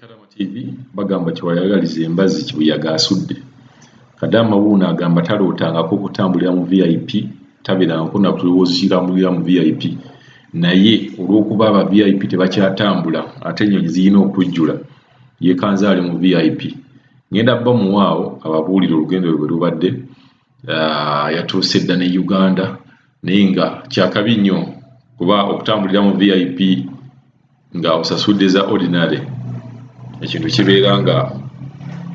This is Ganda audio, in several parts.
Kadama TV bagamba kiwayagaliza embazi kibuyaga asudde. Kadama wuuna agamba talootangako kutambulira mu VIP, tabeerangako na kulowooza mu VIP. Naye olw'okuba aba VIP tebakyatambula ate ennyonyi zirina okujjula, yeekanze ali mu VIP. Ngenda bba muwaawo ababuulire olugendo lwe bwe lubadde. Yatuuse dda ne Uganda naye nga kyakabi nnyo kuba okutambulira mu VIP nga osasudde za ordinary ekintu kibeera nga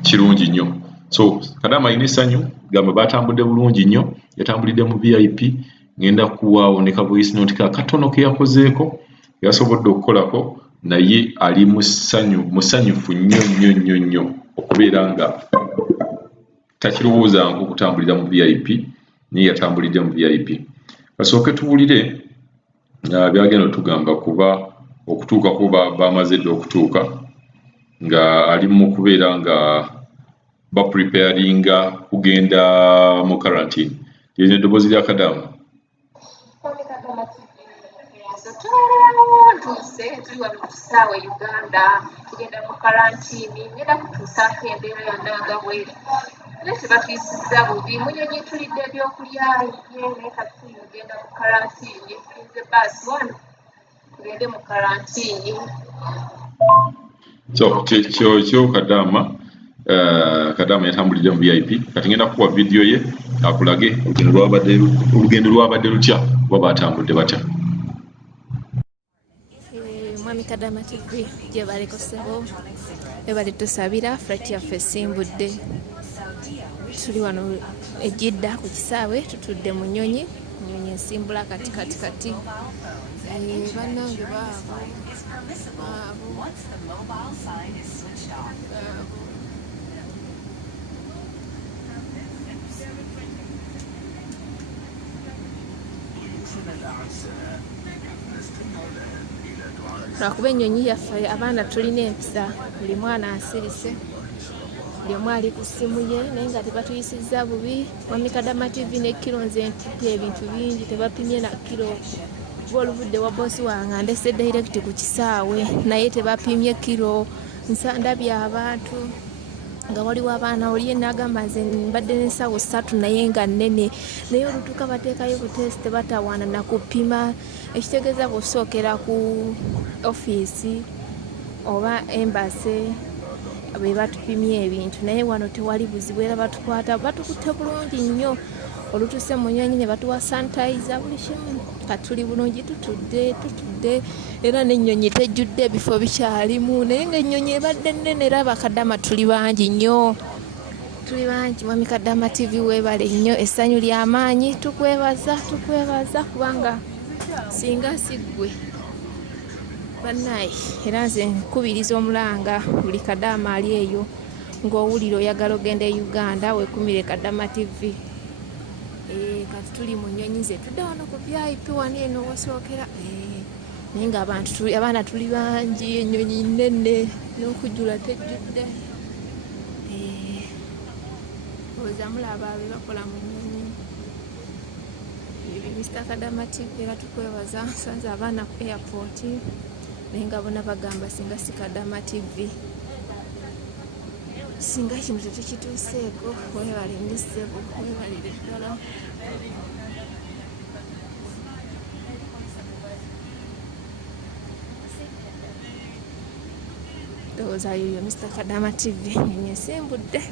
kirungi nnyo. So Kadama alina essanyu, gamba baatambudde bulungi nnyo, yatambulidde mu VIP. Ngenda kuwaawo ne ka voice note katono ke yakozeeko yasobodde okukolako, naye ali musanyufu nnyo okubeera nga takirowoozangu okutambulira mu VIP, naye yatambulidde mu VIP. Kasooke tuwulire byagenda tugamba kuba okutuuka kuba bamaze dda okutuuka nga ali mu kubeera nga bapreparinga kugenda mu quarantine. Lino eddoboozi lya Kadama. Tuli wano ku kisaawe Uganda, tugenda mu karantini, ngenda kutuusaako embeera yonna nga bweri. Naye tebatuyisizza bubi, munyonyi tulidde ebyokulya naye kati tugenda mu karantini. Tulinze bbaasi wano tugende mu karantini. So kyo Kadama yatambulidde mu VIP. Kati ngenda kukuwa vidiyo ye akulage olugendo lwabadde lutya oba baatambudde batya. Mwami Kadama TV gye baliko ssebo ebali tusabira flight yaffe esimbudde. Tuli wano Jidda ku kisaawe tutudde mu nnyonyi esimbula kati bannange baabo lwakuba ennyonyi yaffe abaana tulina empisa, buli mwana asirise, buli omu ali ku ssimu ye, naye nga tebatuyisizza bubi. Mwami Kadama TV ne kilo nze ntidde ebintu bingi, tebapimye na kilo. Kuba oluvudde wa boosi wange ndese direct ku kisaawe naye tebapimye kilo. Ndabye abantu nga waliwo abaana oli n'agamba nze mbadde n'ensawo 3 naye nga nnene, naye olutuuka bateekayo butesite batawaana na kupima. Ekitegeeza bw'osookera ku ofiisi oba embase be batupimye ebintu, naye wano tewali buzibu era batukwata batukutte bulungi nnyo. Olutuuse mu nnyonyi ne batuwa sanitayiza buli kimu. Katuli bulungi tutudde era n'ennyonyi tejjudde, ebifo bikyalimu naye ng'ennyonyi ebadde nnene era Bakadama tuli bangi nnyo. Tuli bangi. Mwami Kadama TV weebale nnyo, essanyu ly'amaanyi. Tukwebaza kubanga singa siggwe bannaye era nze nkubiriza omulanga buli Kadama ali eyo ng'owulira oyagala ogenda e Uganda weekumire Kadama TV. Kati tuli mu nnyonyi ze tudde wano ku VIP wano eno wasookera naye nga abaana tuli bangi, ennyonyi nnene n'okujjula tejjudde. Olowooza mulaba be bakola mu nnyonyi. Mr. Kadama TV era tukwebaza. Nsanze abaana ku airport naye nga bona bagamba singa si Kadama TV singa kino tetukituuseeko. Weebale nnyo ssebo, weebalire ddala. Ndowooza yoyo Mr. Kadama TV esimbudde.